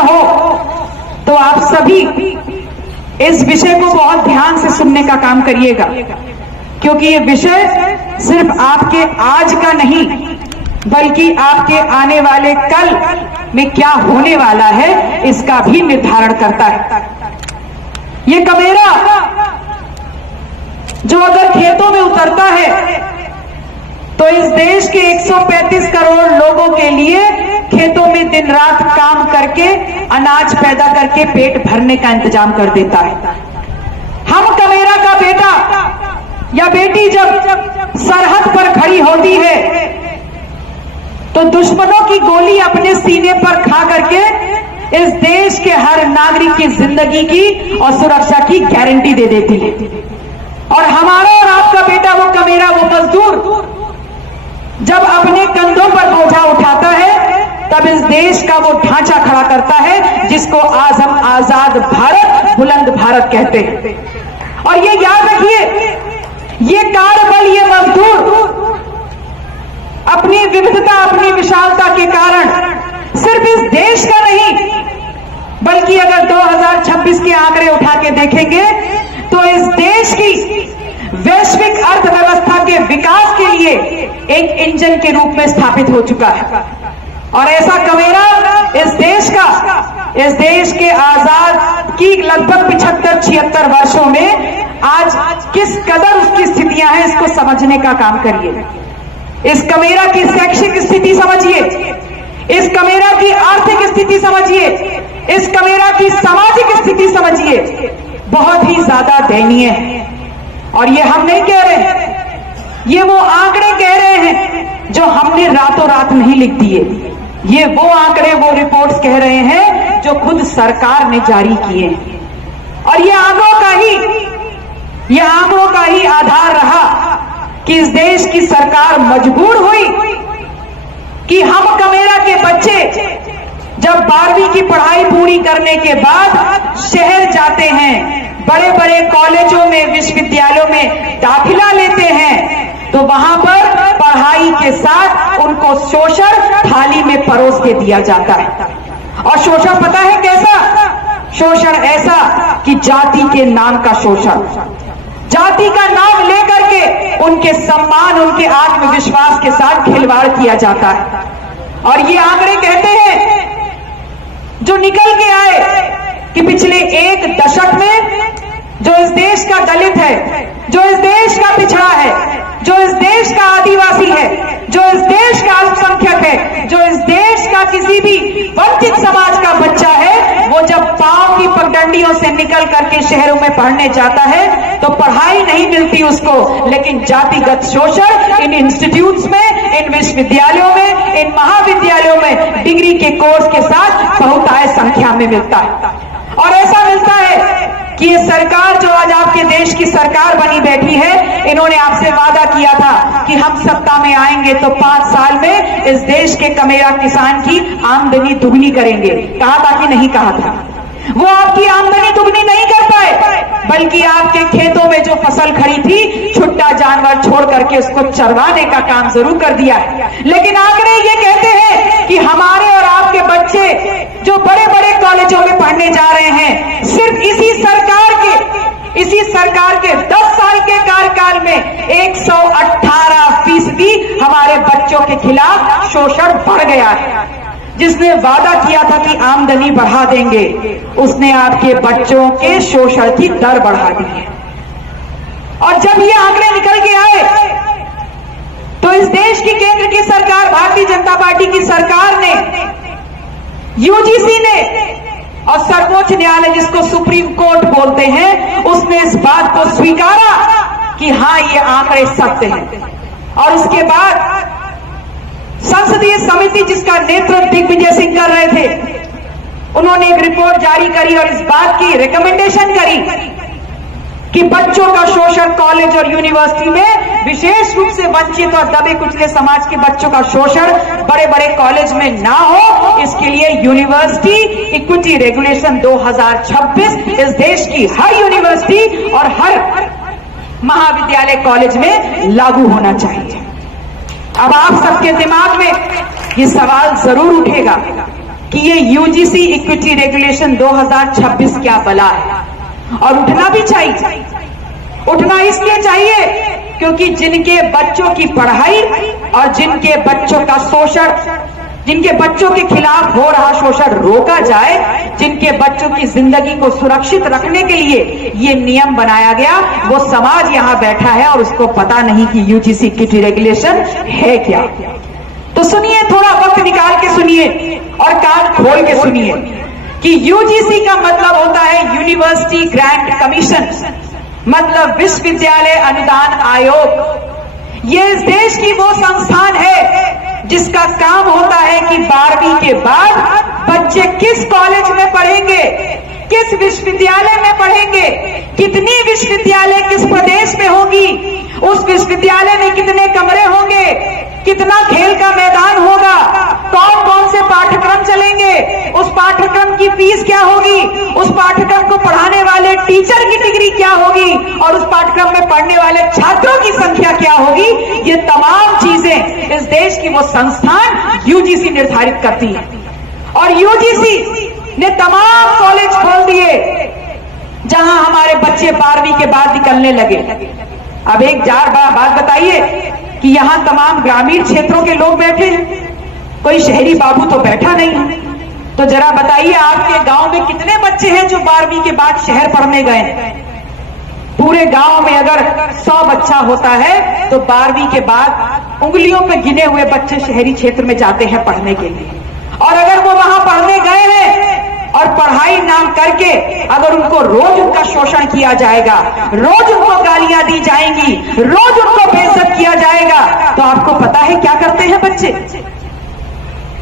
हो तो आप सभी इस विषय को बहुत ध्यान से सुनने का काम करिएगा, क्योंकि ये विषय सिर्फ आपके आज का नहीं बल्कि आपके आने वाले कल में क्या होने वाला है इसका भी निर्धारण करता है। ये कमेरा जो अगर खेतों में उतरता है तो इस देश के 135 करोड़ लोगों के लिए खेतों में दिन रात काम करके अनाज पैदा करके पेट भरने का इंतजाम कर देता है। हम कमेरा का बेटा या बेटी जब सरहद पर खड़ी होती है तो दुश्मनों की गोली अपने सीने पर खा करके इस देश के हर नागरिक की जिंदगी की और सुरक्षा की गारंटी दे देती है। और हमारा और आपका बेटा वो कमेरा, वो मजदूर जब अपने कंधों पर बोझा उठाता है तब इस देश का वो ढांचा खड़ा करता है जिसको आज हम आजाद भारत, बुलंद भारत कहते हैं। और ये याद रखिए, ये कार्यबल, ये मजदूर अपनी विविधता, अपनी विशालता के कारण सिर्फ इस देश का नहीं बल्कि अगर 2026 के आंकड़े उठा के देखेंगे तो इस देश की वैश्विक अर्थव्यवस्था के विकास के लिए एक इंजन के रूप में स्थापित हो चुका है। और ऐसा कमेरा इस देश के आजाद की लगभग 75-76 वर्षों में आज किस कदर उसकी स्थितियां हैं इसको समझने का काम करिए। इस कमेरा की शैक्षिक स्थिति समझिए, इस कमेरा की आर्थिक स्थिति समझिए, इस कमेरा की सामाजिक स्थिति समझिए, बहुत ही ज्यादा दयनीय है। और ये हम नहीं कह रहे, ये वो आंकड़े कह रहे हैं जो हमने रातों रात नहीं लिख दिए। ये वो आंकड़े, वो रिपोर्ट्स कह रहे हैं जो खुद सरकार ने जारी किए हैं। और ये आंकड़ों का ही आधार रहा कि इस देश की सरकार मजबूर हुई कि हम कमेरा के बच्चे जब 12वीं की पढ़ाई पूरी करने के बाद शहर जाते हैं, बड़े बड़े कॉलेजों में, विश्वविद्यालयों में दाखिला लेते हैं, तो वहां पर पढ़ाई के साथ उनको शोषण थाली में परोस के दिया जाता है। और शोषण पता है कैसा? शोषण ऐसा कि जाति के नाम का शोषण, जाति का नाम लेकर के उनके सम्मान, उनके आत्मविश्वास के साथ खिलवाड़ किया जाता है। और ये आंकड़े कहते हैं जो निकल के आए कि पिछले एक दशक में जो इस देश का दलित है, जो इस देश का पिछड़ा है, जो इस देश का आदिवासी है, जो इस देश का अल्पसंख्यक है, जो इस देश का किसी भी वंचित समाज का बच्चा है, वो जब पांव की पगडंडियों से निकल करके शहरों में पढ़ने जाता है तो पढ़ाई नहीं मिलती उसको, लेकिन जातिगत शोषण इन इंस्टीट्यूट्स में, इन विश्वविद्यालयों में, इन महाविद्यालयों में डिग्री के कोर्स के साथ बहुतायत संख्या में मिलता है। और ऐसा मिलता है कि ये सरकार जो आज आपके देश की सरकार बनी बैठी है, इन्होंने आपसे वादा किया था कि हम सत्ता में आएंगे तो 5 साल में इस देश के कमेरा किसान की आमदनी दुगनी करेंगे। कहा था कि नहीं कहा था? वो आपकी आमदनी दुगनी नहीं कर पाए, बल्कि आपके खेतों में जो फसल खड़ी थी छुट्टा जानवर छोड़ करके उसको चरवाने का काम जरूर कर दिया है। लेकिन आंकड़े ये कहते हैं कि हमारे और आपके बच्चे जो बड़े बड़े कॉलेजों में पढ़ने जा रहे हैं, सिर्फ इसी सरकार के 10 साल के कार्यकाल में 118% हमारे बच्चों के खिलाफ शोषण बढ़ गया है। जिसने वादा किया था कि आमदनी बढ़ा देंगे, उसने आपके बच्चों के शोषण की दर बढ़ा दी है। और जब ये आंकड़े निकल के आए तो इस देश की केंद्र की सरकार, भारतीय जनता पार्टी की सरकार ने, यूजीसी ने और सर्वोच्च न्यायालय जिसको सुप्रीम कोर्ट बोलते हैं, उसने इस बात को स्वीकारा कि हां ये आंकड़े सत्य हैं। और उसके बाद संसदीय समिति जिसका नेतृत्व दिग्विजय सिंह कर रहे थे, उन्होंने एक रिपोर्ट जारी करी और इस बात की रिकमेंडेशन करी कि बच्चों का शोषण कॉलेज और यूनिवर्सिटी में, विशेष रूप से वंचित और दबे कुचले समाज के बच्चों का शोषण बड़े बड़े कॉलेज में ना हो, इसके लिए यूनिवर्सिटी इक्विटी रेगुलेशन 2026 इस देश की हर यूनिवर्सिटी और हर महाविद्यालय कॉलेज में लागू होना चाहिए। अब आप सबके दिमाग में ये सवाल जरूर उठेगा कि ये यूजीसी इक्विटी रेगुलेशन 2026 क्या बला है, और उठना भी चाहिए। उठना इसलिए चाहिए क्योंकि जिनके बच्चों की पढ़ाई और जिनके बच्चों का शोषण, जिनके बच्चों के खिलाफ हो रहा शोषण रोका जाए, जिनके बच्चों की जिंदगी को सुरक्षित रखने के लिए ये नियम बनाया गया, वो समाज यहां बैठा है और उसको पता नहीं कि यूजीसी इक्विटी रेगुलेशन है क्या। तो सुनिए, थोड़ा वक्त निकाल के सुनिए और कान खोल के सुनिए कि यूजीसी का मतलब होता है यूनिवर्सिटी ग्रांट कमीशन, मतलब विश्वविद्यालय अनुदान आयोग। ये इस देश की वो संस्थान है जिसका काम होता है कि 12वीं के बाद बच्चे किस कॉलेज में पढ़ेंगे, किस विश्वविद्यालय में पढ़ेंगे, कितनी विश्वविद्यालय किस प्रदेश में होगी, उस विश्वविद्यालय में कितने कमरे होंगे, कितना खेल का मैदान होगा, कौन कौन से पाठ्यक्रम चलेंगे, उस पाठ्यक्रम की फीस क्या होगी, उस पाठ्यक्रम को पढ़ाने वाले टीचर की डिग्री क्या होगी और उस पाठ्यक्रम में पढ़ने वाले छात्रों की संख्या क्या होगी। ये तमाम चीजें इस देश की वो संस्थान यूजीसी निर्धारित करती है। और यूजीसी ने तमाम कॉलेज खोल दिए जहां हमारे बच्चे 12वीं के बाद निकलने लगे। अब एक जार बात बताइए कि यहां तमाम ग्रामीण क्षेत्रों के लोग बैठे हैं, कोई शहरी बाबू तो बैठा नहीं है। तो जरा बताइए, आपके गांव में कितने बच्चे हैं जो 12वीं के बाद शहर पढ़ने गए? पूरे गांव में अगर 100 बच्चा होता है तो 12वीं के बाद उंगलियों पे गिने हुए बच्चे शहरी क्षेत्र में जाते हैं पढ़ने के लिए। और अगर वो वहां पढ़ने गए हैं और पढ़ाई नाम करके अगर उनको रोज उनका शोषण किया जाएगा, रोज उनको गालियां दी जाएंगी, रोज उनको बेइज्जत किया जाएगा, तो आपको पता है क्या करते हैं बच्चे?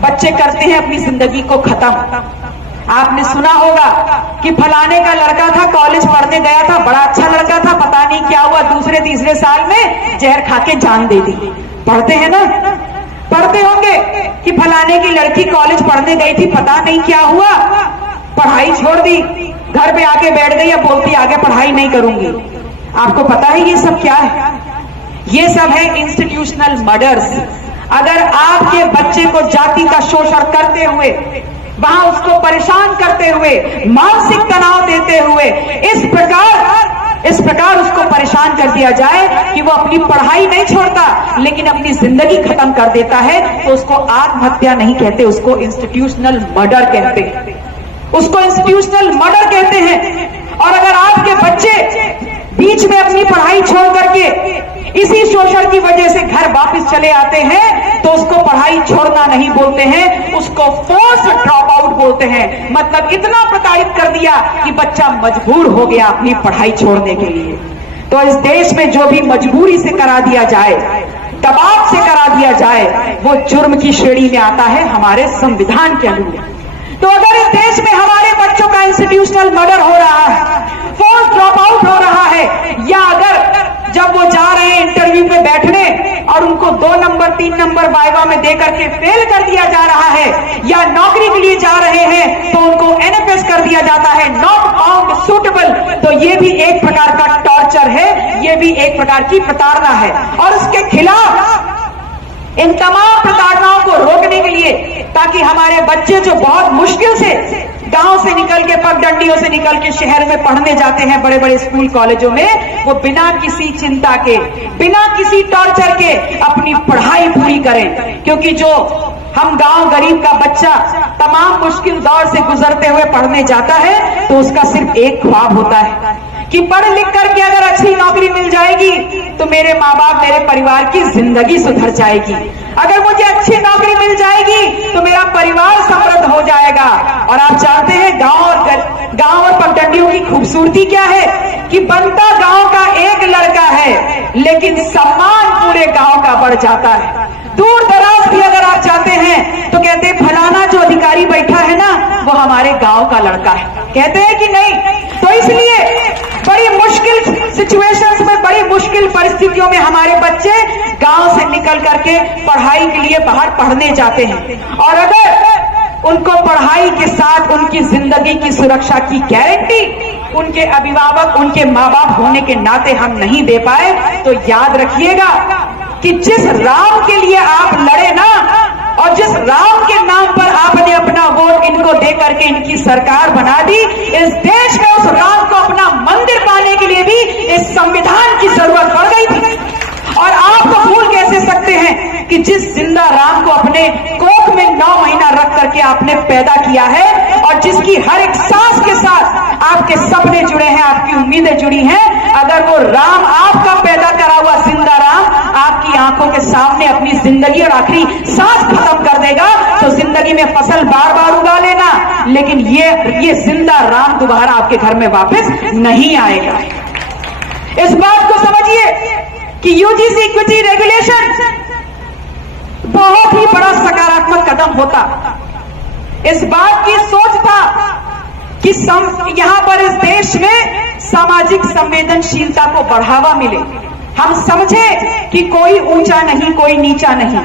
बच्चे करते हैं अपनी जिंदगी को खत्म। आपने सुना होगा कि फलाने का लड़का था, कॉलेज पढ़ने गया था, बड़ा अच्छा लड़का था, पता नहीं क्या हुआ, दूसरे तीसरे साल में जहर खा के जान दे दी। पढ़ते हैं ना, पढ़ते होंगे कि फलाने की लड़की कॉलेज पढ़ने गई थी, पता नहीं क्या हुआ, पढ़ाई छोड़ दी, घर पे आके बैठ गई, अब बोलती आगे पढ़ाई नहीं करूंगी। आपको पता है ये सब क्या है? ये सब है इंस्टीट्यूशनल मर्डर्स। अगर आपके बच्चे को जाति का शोषण करते हुए, वहां उसको परेशान करते हुए, मानसिक तनाव देते हुए इस प्रकार उसको परेशान कर दिया जाए कि वो अपनी पढ़ाई नहीं छोड़ता लेकिन अपनी जिंदगी खत्म कर देता है, तो उसको आत्महत्या नहीं कहते, उसको इंस्टीट्यूशनल मर्डर कहते हैं, उसको इंस्टीट्यूशनल मर्डर कहते हैं। और अगर आपके बच्चे बीच में अपनी पढ़ाई छोड़ करके इसी शोषण की वजह से घर वापस चले आते हैं तो उसको पढ़ाई छोड़ना नहीं बोलते हैं, उसको फोर्स ड्रॉप आउट बोलते हैं। मतलब इतना प्रताड़ित कर दिया कि बच्चा मजबूर हो गया अपनी पढ़ाई छोड़ने के लिए। तो इस देश में जो भी मजबूरी से करा दिया जाए, दबाव से करा दिया जाए, वो जुर्म की श्रेणी में आता है हमारे संविधान के अनुरूप। तो अगर इस देश में हमारे बच्चों का इंस्टीट्यूशनल मर्डर हो रहा है, फोर्स ड्रॉप आउट हो रहा है, या अगर जब वो जा रहे हैं इंटरव्यू पे बैठने और उनको 2 नंबर 3 नंबर वाइवा में देकर के फेल कर दिया जा रहा है, या नौकरी के लिए जा रहे हैं तो उनको एनएफएस कर दिया जाता है, नॉट फाउंड सूटेबल, तो ये भी एक प्रकार का टॉर्चर है, ये भी एक प्रकार की प्रताड़ना है। और उसके खिलाफ इन तमाम प्रताड़नाओं को रोकने के लिए, ताकि हमारे बच्चे जो बहुत मुश्किल से गांव से निकल के, पगडंडियों से निकल के शहर में पढ़ने जाते हैं बड़े बड़े स्कूल कॉलेजों में, वो बिना किसी चिंता के, बिना किसी टॉर्चर के अपनी पढ़ाई पूरी करें। क्योंकि जो हम गांव गरीब का बच्चा तमाम मुश्किल दौर से गुजरते हुए पढ़ने जाता है तो उसका सिर्फ एक ख्वाब होता है कि पढ़ लिख करके अगर अच्छी नौकरी मिल जाएगी तो मेरे माँ बाप, मेरे परिवार की जिंदगी सुधर जाएगी, अगर मुझे अच्छी नौकरी मिल जाएगी तो मेरा परिवार समृद्ध हो जाएगा। और आप जानते हैं गांव और पगडंडियों की खूबसूरती क्या है कि बनता गांव का एक लड़का है लेकिन सम्मान पूरे गांव का बढ़ जाता है। दूर दराज भी अगर आप जाते हैं तो कहते हैं फलाना जो अधिकारी बैठा है ना वो हमारे गांव का लड़का है, कहते हैं कि नहीं? तो इसलिए बड़ी मुश्किल सिचुएशंस में, बड़ी मुश्किल परिस्थितियों में हमारे बच्चे गांव से निकल करके पढ़ाई के लिए बाहर पढ़ने जाते हैं। और अगर उनको पढ़ाई के साथ उनकी जिंदगी की सुरक्षा की गारंटी उनके अभिभावक, उनके माँ बाप होने के नाते हम नहीं दे पाए तो याद रखिएगा कि जिस राम के लिए आप लड़े ना और जिस राम के नाम पर आपने अपना वोट इनको दे करके इनकी सरकार बना दी, इस देश में उस राम को अपना मंदिर पाने के लिए भी इस संविधान की जरूरत पड़ गई थी। और आप तो भूल कैसे सकते हैं कि जिस जिंदा राम को अपने कोख में 9 महीना रख करके आपने पैदा किया है और जिसकी हर एक सांस के साथ आपके सपने जुड़े हैं, आपकी उम्मीदें जुड़ी हैं, अगर वो राम आपका पैदा करा हुआ जिंदा राम आपकी आंखों के सामने अपनी जिंदगी और आखिरी सांस खत्म कर देगा, तो जिंदगी में फसल बार बार उगा लेना, लेकिन ये जिंदा राम दोबारा आपके घर में वापस नहीं आएगा। इस बात को समझिए कि यूजीसी इक्विटी रेगुलेशन बहुत ही बड़ा सकारात्मक कदम होता। इस बात की सोच था कि यहां पर इस देश में सामाजिक संवेदनशीलता को बढ़ावा मिले। हम समझे कि कोई ऊंचा नहीं, कोई नीचा नहीं।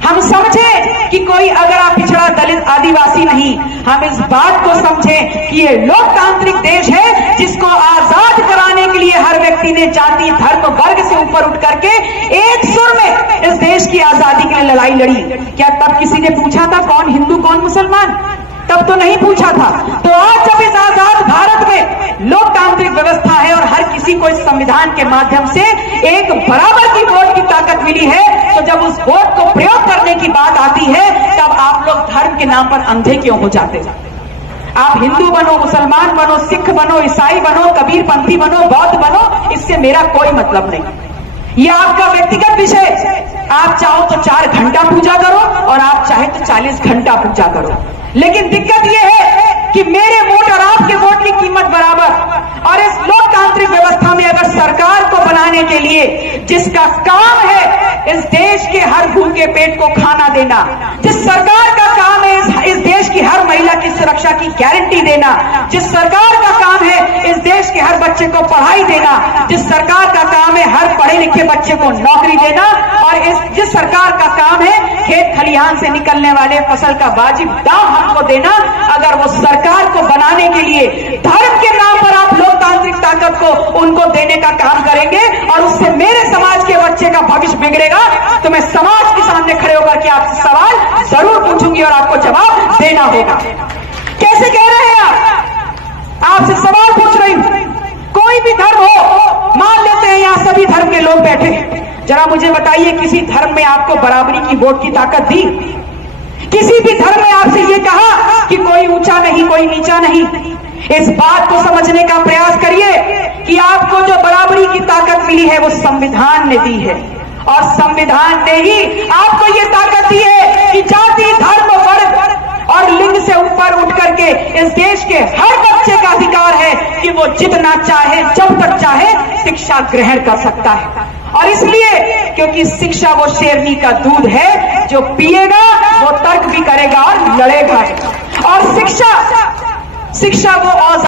हम समझे कि कोई अगर आप पिछड़ा, दलित, आदिवासी नहीं। हम इस बात को समझे कि ये लोकतांत्रिक देश है जिसको आजाद कराने के लिए हर व्यक्ति ने जाति, धर्म, वर्ग से ऊपर उठ करके एक सुर में इस देश की आजादी के लिए लड़ाई लड़ी। क्या तब किसी ने पूछा था कौन हिंदू कौन मुसलमान? तब तो नहीं पूछा था। तो आज जब इस आजाद भारत में लोकतांत्रिक व्यवस्था है और हर किसी को इस संविधान के माध्यम से एक बराबर की वोट की ताकत मिली है, तो जब उस वोट को प्रयोग करने की बात आती है, तब आप लोग धर्म के नाम पर अंधे क्यों हो जाते? आप हिंदू बनो, मुसलमान बनो, सिख बनो, ईसाई बनो, कबीरपंथी बनो, बौद्ध बनो, इससे मेरा कोई मतलब नहीं। यह आपका व्यक्तिगत विषय। आप चाहो तो 4 घंटा पूजा करो और आप चाहे तो 40 घंटा पूजा करो, लेकिन दिक्कत यह है कि मेरे वोट और आपके वोट की कीमत बराबर। और इस लोकतांत्रिक व्यवस्था में अगर सरकार को बनाने के लिए जिसका काम है इस देश के हर भूखे पेट को खाना देना, जिस सरकार का काम है इस देश की हर महिला की सुरक्षा की गारंटी देना, जिस सरकार का काम है इस देश के हर बच्चे को पढ़ाई देना, जिस सरकार का काम है हर पढ़े लिखे बच्चे को नौकरी देना, और जिस सरकार का काम है खेत खलिहान से निकलने वाले फसल का वाजिब दाम हमको देना, अगर वो सरकार को बनाने के लिए धर्म के नाम पर आप लोकतांत्रिक ताकत को उनको देने का काम करेंगे और उससे मेरे समाज के बच्चे का भविष्य बिगड़ेगा, तो मैं समाज के सामने खड़े होकर के आपसे सवाल जरूर पूछूंगी और आपको जवाब देना होगा। कैसे कह रहे हैं आप? आपसे सवाल पूछ रही हूं। कोई भी धर्म हो, मान लेते हैं यहां सभी धर्म के लोग बैठे हैं, जरा मुझे बताइए किसी धर्म में आपको बराबरी की वोट की ताकत दी? किसी भी धर्म में आपसे ये कहा कि कोई ऊंचा नहीं, कोई नीचा नहीं? इस बात को समझने का प्रयास करिए कि आपको जो बराबरी की ताकत मिली है वो संविधान ने दी है, और संविधान ने ही आपको ये ताकत दी है कि जाति, धर्म, वर्ग और लिंग से ऊपर उठ करके इस देश के हर बच्चे का अधिकार है कि वो जितना चाहे, जब तक चाहे शिक्षा ग्रहण कर सकता है। और इसलिए क्योंकि शिक्षा वो शेरनी का दूध है, जो पिएगा वो तर्क भी करेगा और लड़ेगा। और शिक्षा वो औजार